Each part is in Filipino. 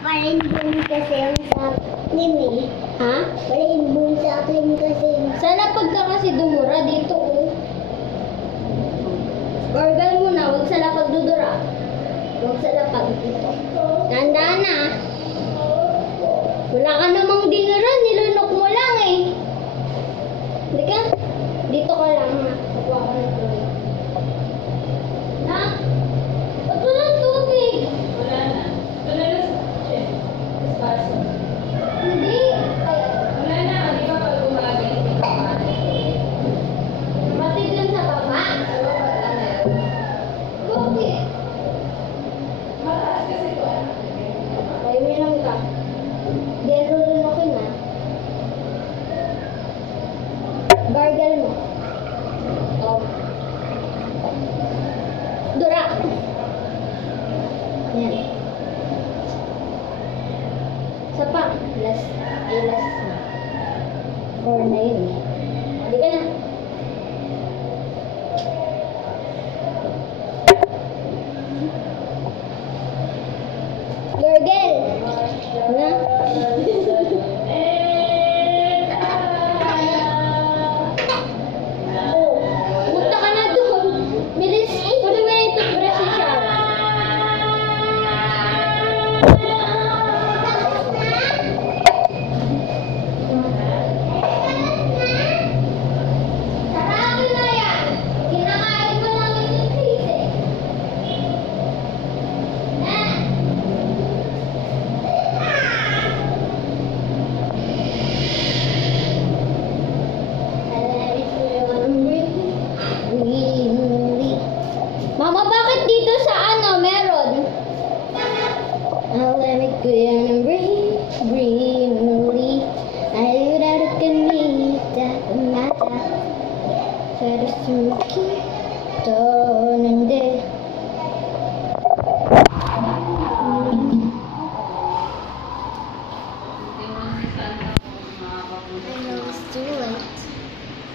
Malinbun kasi ang sa akin eh. Ha? Malinbun sa akin kasi. Sana pagka kasi dumura dito oh. Gargle mo na, huwag sa lapag dudura. Huwag sa lapag dito. Tandaan na. Wala ka namang dinura, nilunok mo lang eh. Hindi ka? Dito ka lang ha. Kukuha ko ng tubig. Na? Ba't walang tubig? Wala na. Wala na sa kitchen. Sa baso. Hindi. Ay, Wala na. Hindi ka pag umaga, hindi ka kumain. batid lang sa baba. Ano ba na meron? Bakit? Mataas kasi ito. Ay, may lang ka. Dero rin ako na. Gargle mo. Oh. Dura. Yan. Isa pa. Last. Ay, last na. 4 na yun eh. Hindi ka na. Gargle. Na. Oh, punta ka na doon. Bilis. Kunin mo yung toothbrush ni Shara. Sarado na yan. Kinakain mo lang yung toothpaste eh. Na. Mama, bakit dito sa ano meron? I'll let it go and breathe. I do that kanita mata. Pero sumuki to nande. I know it's too late.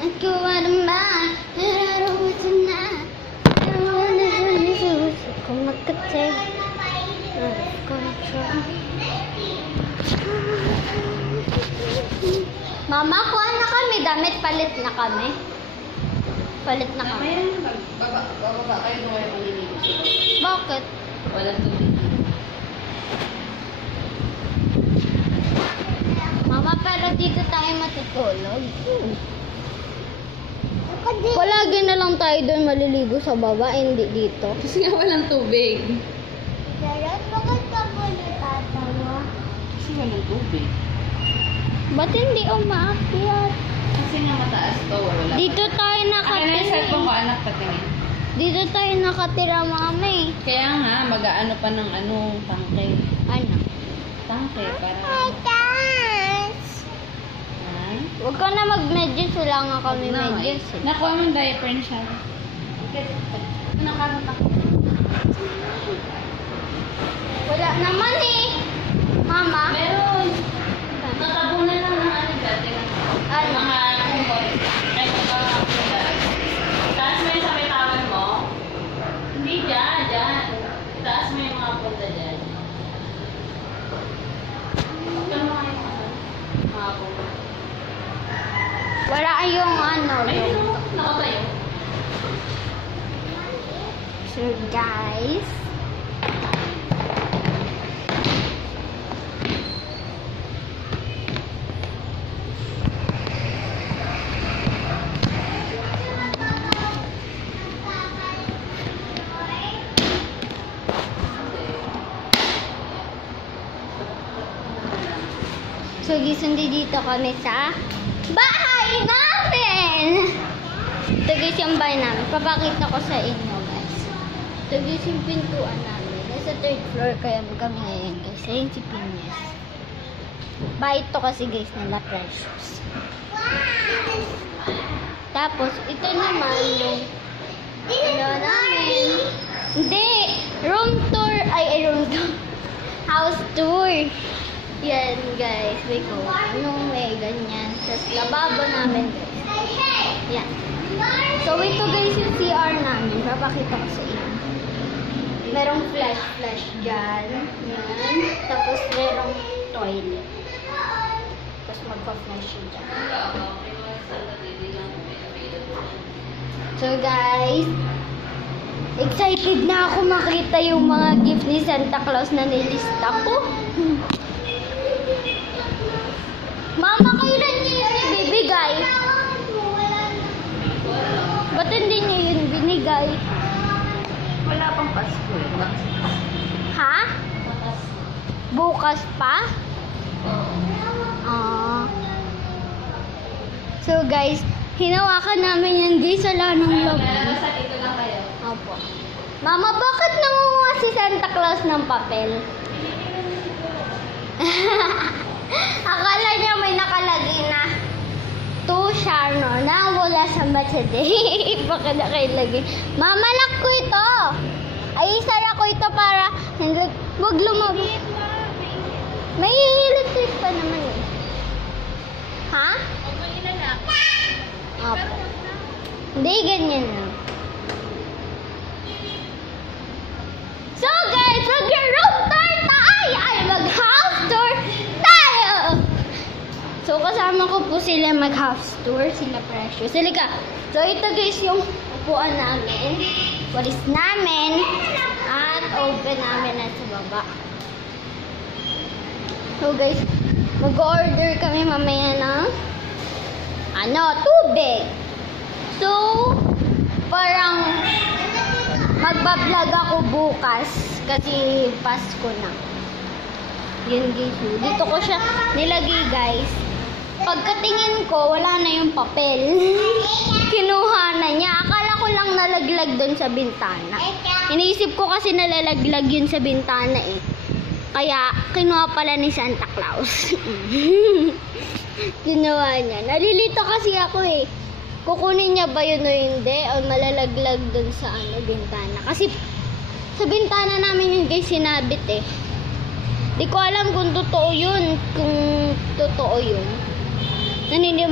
I go out of my head, I don't want to not. I don't want to come back to take. I'm gonna try. Mama, kuha na kami. Damit, palit na kami. Palit na kami. Mamaya na. Bababa kayo nung kayo maliligo. Bakit? Walang tubig. Mama, pero dito tayo matutulog. Ako din. Palagi na lang tayo doon maliligo sa baba, hindi dito. Kasi nga walang tubig. Darat, bakit ka po natatawa? Kasi walang tubig. Ba't hindi umaakyat? Kasi nga mataas to. Wala. Dito tayo Akin na yung cellphone ko, nakatira. anak, patingin. Dito tayo nakatira, mami. Kaya nga, mag-aano pa ng tangke. Ano? Tangke, para... Guys! Ha? Huwag ka na mag-medyas, wala nga kami Na, medyas. Eh. Nakuha mo yung diaper ni siya. Nakarot ako. Wala naman eh. Mama? Meron. Natabunan lang ng ano dati. Ano? Mga kumot. Ay, mga kumot. Taas mo yung sa may tawel mo. Hindi dyan, dyan. Taas mo yung mga punta dyan. Ito mo nga yung mga kumot. Wala yung ano. Ayun yung- o, nakatayo. So guys. So gisundi dito kami sa bahay namin. Ito guys yung bahay namin. Papakita ko sa inyo guys. Ito guys yung pintuan namin. Nasa third floor kaya kami ngayon guys. Ayun si Pinyas. Bahay ito kasi guys nila Precious. Tapos ito naman yung ano namin. Hindi! Room tour. Ay, room tour. House tour. Yan guys. May ko. Anong may ganyan. Tapos lababo namin guys. Yan. So ito guys yung CR namin. Papakita ko sa inyo. Merong flash dyan. Yan. Tapos toilet. Tapos magpa-flush siya dyan. So guys, excited na ako makita yung mga gift ni Santa Claus na nilista ko. Mama, kailan niyo yun ibibigay? Ba't hindi niyo yun binigay? Wala pang Pasko eh. Ha? Bukas pa? Ah. So guys, hinawakan namin yung guys sa lanong loob. Nasa dito lang kayo. Opo. Mama, bakit nangunguha si Santa Claus ng papel? Akala niya may nakalagay na to Sharno na wala sa Mercedes. Baka nakalagay. Mama, lock ko ito. Ay, isara ko ito para hindi, wag lumabas. May electric pa naman eh. Ha? Opo. Hindi, ganyan lang. So guys, mag-room tour tayo! Ay, mag-house tour tayo! So kasama ko po sila mag-house tour, sila Precious. Halika. So ito guys yung upuan namin, walis namin, at open namin at sa baba. So guys, mag-order kami mamaya ng tubig. So, parang magbablog ako bukas kasi Pasko na. Yun guys. Dito ko siya nilagay guys. Pagkatingin ko, wala na yung papel. Kinuha na niya. Akala ko lang nalaglag doon sa bintana. Iniisip ko kasi nalalaglag yun sa bintana eh. Kaya, kinuha pala ni Santa Claus. Kinuha niya. Nalilito kasi ako eh. Kukunin niya ba yun o hindi? O malalaglag dun sa bintana. Kasi sa bintana namin yun guys sinabit eh. Di ko alam kung totoo yun. Kung totoo yun.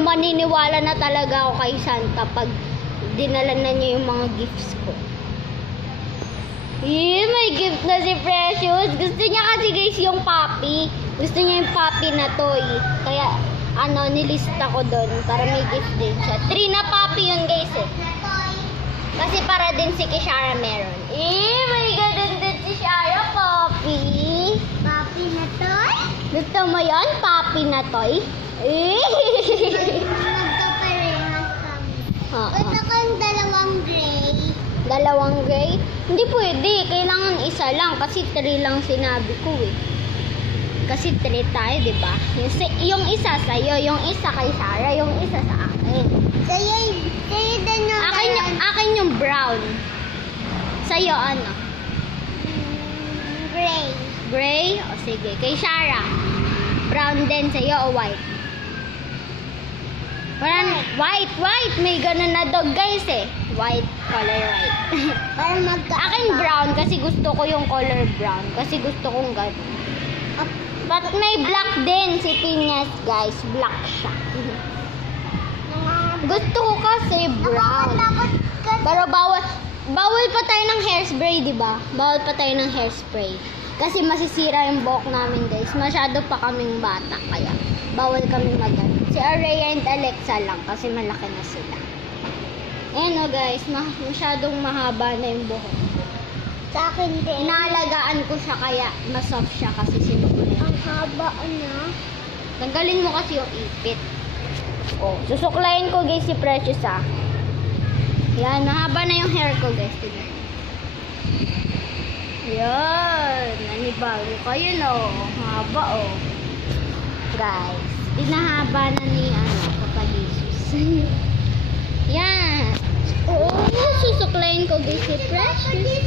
Maniniwala na talaga ako kay Santa pag dinala na niya yung mga gifts ko. May gift na si Precious. Gusto niya kasi guys yung puppy. Gusto niya yung puppy na toy. Kaya nilista ko doon para may gift din siya. 3 na puppy yun guys eh. Kasi para din si Kishara meron. May ganun din si Shara, puppy. Papi na toy? Gusto mo yun, puppy na toy? Magkaparehas kami. Gusto ko yung dalawang gray. Dalawang gray? Hindi pwede. Kailangan isa lang kasi 3 lang sinabi ko eh. Kasi 3 tayo, di ba? Yung isa sa'yo, yung isa kay Sarah, yung isa sa akin. Sa'yo din yung Akin yung brown. Sa'yo ano? gray. Gray? O sige. Kay Sarah, brown din sa'yo o white? White. May ganun na dog guys eh. White, color white. Para Akin brown kasi gusto ko yung color brown. Kasi gusto kong ganun. But may black din si Piñas guys. Black siya. Gusto ko kasi brown. Pero bawal pa tayo ng hairspray, di ba? Bawal pa tayo ng hairspray. Kasi masisira yung buhok namin guys. Masyado pa kaming bata kaya bawal kami mag-ano. Si Araya and Alexa lang kasi malaki na sila. Ayan o guys, masyadong mahaba na yung buhok. Sa akin din. Inaalagaan ko siya kaya masoft siya kasi sinukulit. Ang haba na. Tanggalin mo kasi yung ipit. Oh, susuklayin ko guys si Precious ah. Yan, mahaba na yung hair ko guys. Tignan. Yan, nanibago kayo no. Haba oh. Guys, pinahaba na ni Papa Jesus. Yan. Oo, susuklayin ko guys si Precious.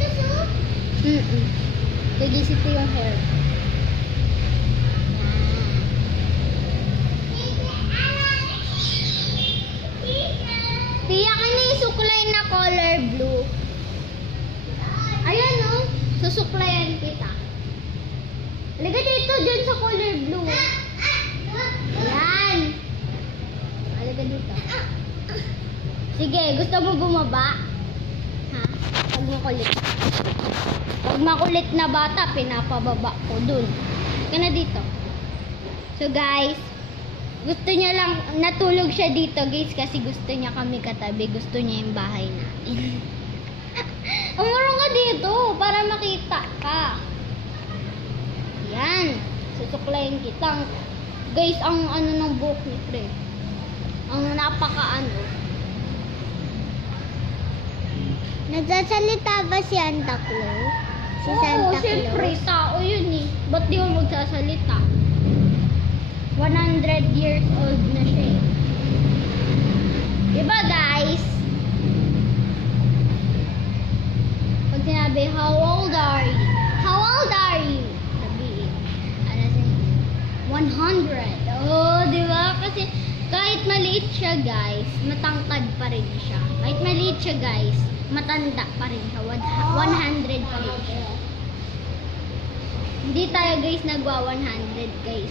Nagisip ko yung hair. Tiyak ka na yung suklay na color blue. Ayan o. Susuklayan kita. Halika dito dyan sa color blue. Ayan. Halika dito. Sige, gusto mo bumaba? Ha? Huwag makulit. Pag makulit na bata, pinapababa ko dun. Ka na dito. So guys, gusto niya lang, natulog siya dito guys kasi gusto niya kami katabi. Gusto niya yung bahay natin. Umurong ka dito para makita ka. Yan. Susuklayin kita. Guys, ang ano ng buhok ni Pre. Ang napaka-ano. Nagsasalita ba si Santa Claus? Si Oo, Santa siyempre, Claus? tao yun eh. Ba't di mo magsasalita? 100 years old na siya eh. Diba guys? Pag sinabi, how old are you? How old are you? Sabihin, ano sabihin? 100. Oh, diba? Kasi kahit maliit siya guys, matangkad pa rin siya. Kahit maliit siya guys, matanda pa rin siya. 100 pa rin siya. Hindi tayo guys nagwa 100 guys.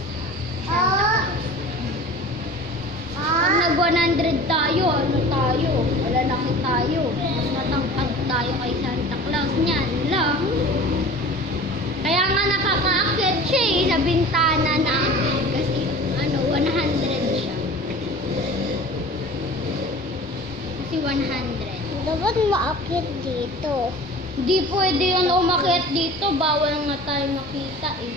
Pag nag 100 tayo, ano tayo? Malalaki tayo. Mas matangkad tayo kay Santa Claus. Niyan lang. Kaya nga nakakaakyat siya eh, sa bintana namin. Kasi ano, 100 siya. Kasi 100. Dapat maakit dito. Hindi pwede yun umakyat dito. Bawal nga tayo makita eh.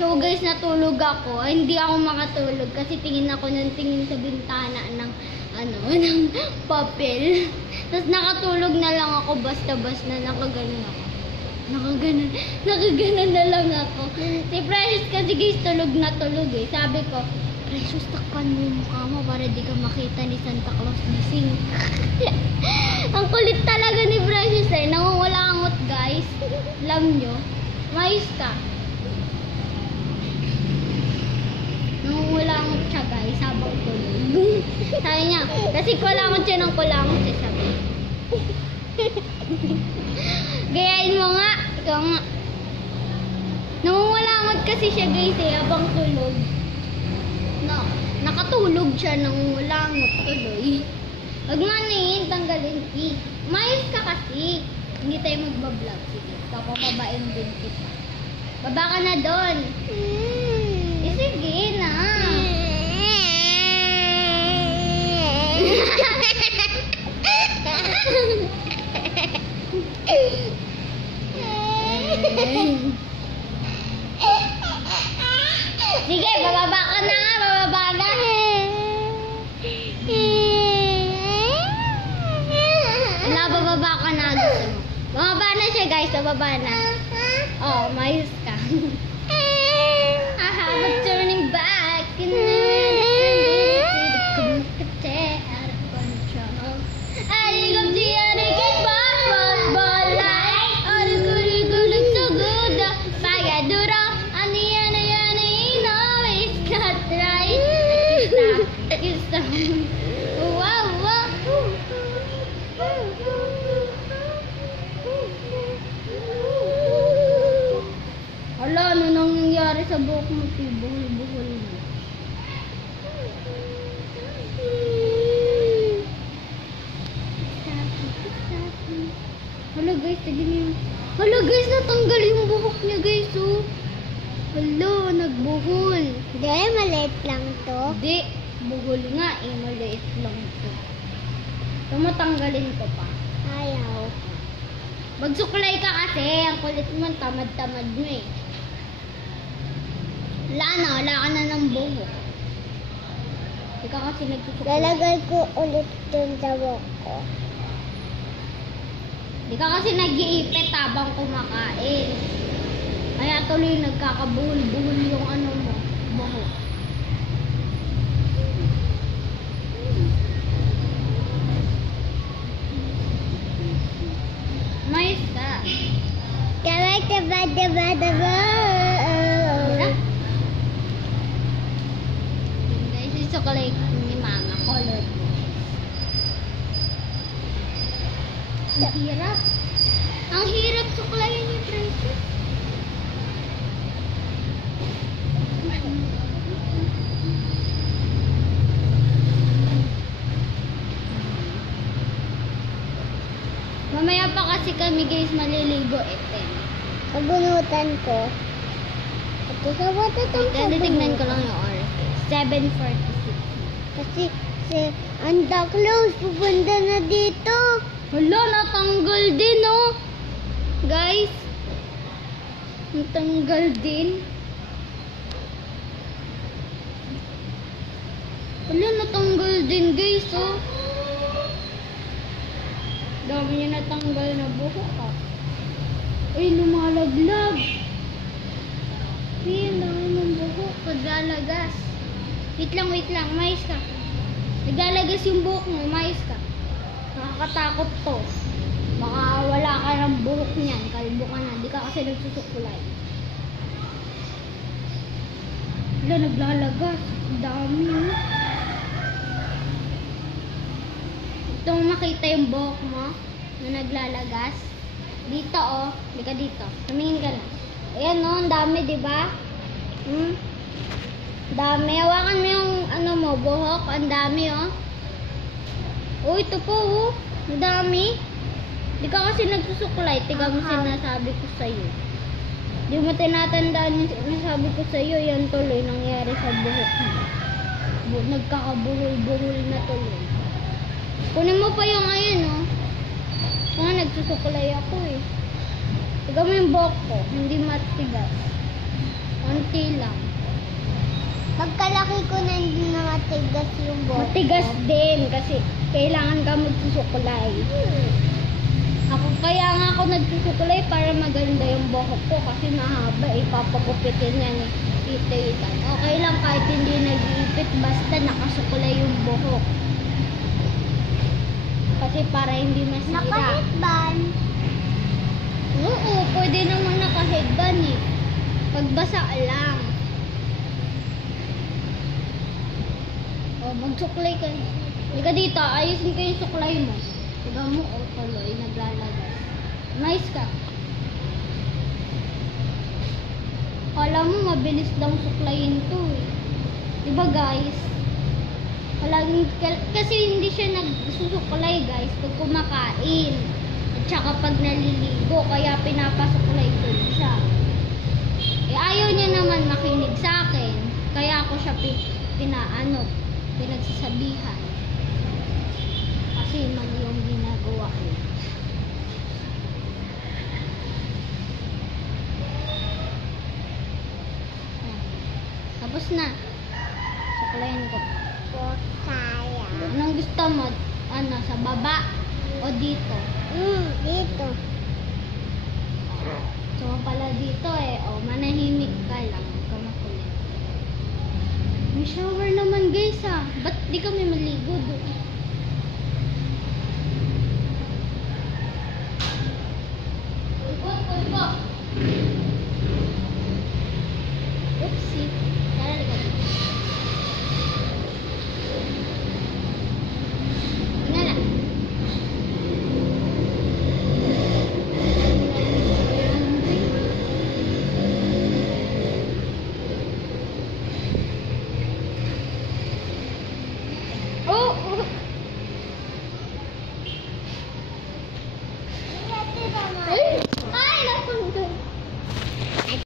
So guys, natulog ako. Ay, hindi ako makatulog kasi tingin ako ng tingin sa bintana ng ano, ng papel. Tapos nakatulog na lang ako basta-basta nakaganon ako. Nakaganon na lang ako. Si Precious kasi guys, tulog na tulog eh. Sabi ko, Precious, takpan mo yung mukha mo para di ka makita ni Santa Claus gising. Ang kulit talaga ni Precious eh. Nangungulangot guys. Alam nyo, mayos ka. Nangungulangot siya guys habang tulog. Sabi niya, kasi kulangot siya ng kulangot siya sabi. Gayain mo nga. Ikaw nga. Nangungulangot kasi siya guys eh habang tulog. No, nakatulog siya nangungulangot tuloy. Wag mo na yun, tanggalin ki. Mayos ka kasi. Hindi tayo magbablog. Sige, papababain din kita. Baba ka na doon. Eh, sige na. Sige, bababa ka na nga. Bababa na. Wala, bababa ka na. Gusto mo. Bababa na siya guys. Bababa na. Oh, mayos ka. I have a turning back. And out of control. I got the other get ball like. Oh, the goody so good. Pagadura. Ani, no, it's not right. Stop. Wow, wow. Hala, ano nang nangyari sa buhok mo? Buhol-buhol mo. Hala guys, hala guys, natanggal yung buhok niya guys, oh. Hala, nagbuhol. Hindi, maliit lang to. Hindi, buhol nga eh, maliit lang ito. Tumatanggalin ko pa. Ayaw. Magsuklay ka kasi, ang kulit mo, tamad-tamad mo eh. Wala ka na ng buhok. Hindi ka kasi nagsusuklay. Lalagay ko ulit dun sa buhok ko. Hindi ka kasi nag-iipit habang kumakain. Kaya tuloy nagkakabuhol-buhol yung ano mo, buhok. Mayos ka. Diba? Guys, yung chocolate ni Mama, colored. Ang hirap. Ang hirap suklayin ni Princess. Mamaya pa kasi kami guys maliligo ito. Pabunutan ko. Ito sa wata itong Tignan ko lang yung oras. 7:46. Kasi si Santa Claus pupunta na dito. Hala, natanggal din, oh. Guys. Natanggal din. Hala, natanggal din, guys, oh. Dami niya natanggal na buhok, ah. Ay, lumalaglag. Ay, ang dami ng buhok. Naglalagas. Wait lang. Mais ka. Naglalagas yung buhok mo. Mais ka. Nakakatakot to. Baka wala ka ng buhok niyan. Kalbo ka na. Di ka kasi nagsusukulay. Wala, naglalagas. Ang dami, oh. Gusto mo makita yung buhok mo na naglalagas? Dito, oh. Hindi ka dito. Tumingin ka na. Ayan, oh. Ang dami, di ba? Dami. Hawakan mo yung ano mo, buhok. Ang dami, oh. Oh, ito po, oh. Ang dami. Di ka kasi nagsusukulay. Tiga mo sinasabi ko sa'yo. Di mo tinatandaan yung sinasabi ko sa'yo. Yan tuloy nangyari sa buhok mo. Nagkakabuhol-buhol na tuloy. Kunin mo pa yung ayan, oh. Kung nagsusukulay ako, eh. Tiga mo yung buhok ko. Hindi matigas. Konti lang. Pagkalaki ko na hindi na matigas yung buhok. Matigas din kasi kailangan ka magsusukulay. Kaya nga ako nagsusukulay para maganda yung buhok ko kasi mahaba, ipapagupitin yan ni Tita Ethan. Okay lang kahit hindi nag-iipit basta nakasukulay yung buhok. Kasi para hindi masira. Naka-headband. Oo, pwede naman naka-headband, eh. Pagbasa lang. O, magsuklay ka. Halika dito, ayusin ko yung suklay mo. Tiga mo, o, tuloy, naglalagas. Mais ka. Kala mo, mabilis lang suklayin to, eh. Diba, guys? Kasi hindi siya nagsusuklay, guys, pag kumakain. At saka pag naliligo, kaya pinapasuklay ko siya. Eh, ayaw niya naman makinig sa akin. Kaya ako siya pinagsasabihan. Kasi mali yung ginagawa ko. Tapos na. Suklayin ko. Kaya. Anong gusto mo? Ano, sa baba? O dito? Dito. So, pala dito, eh. O, manahimik ka lang. Huwag ka makulit. May shower naman, guys, ah. Ba't di kami maligo doon?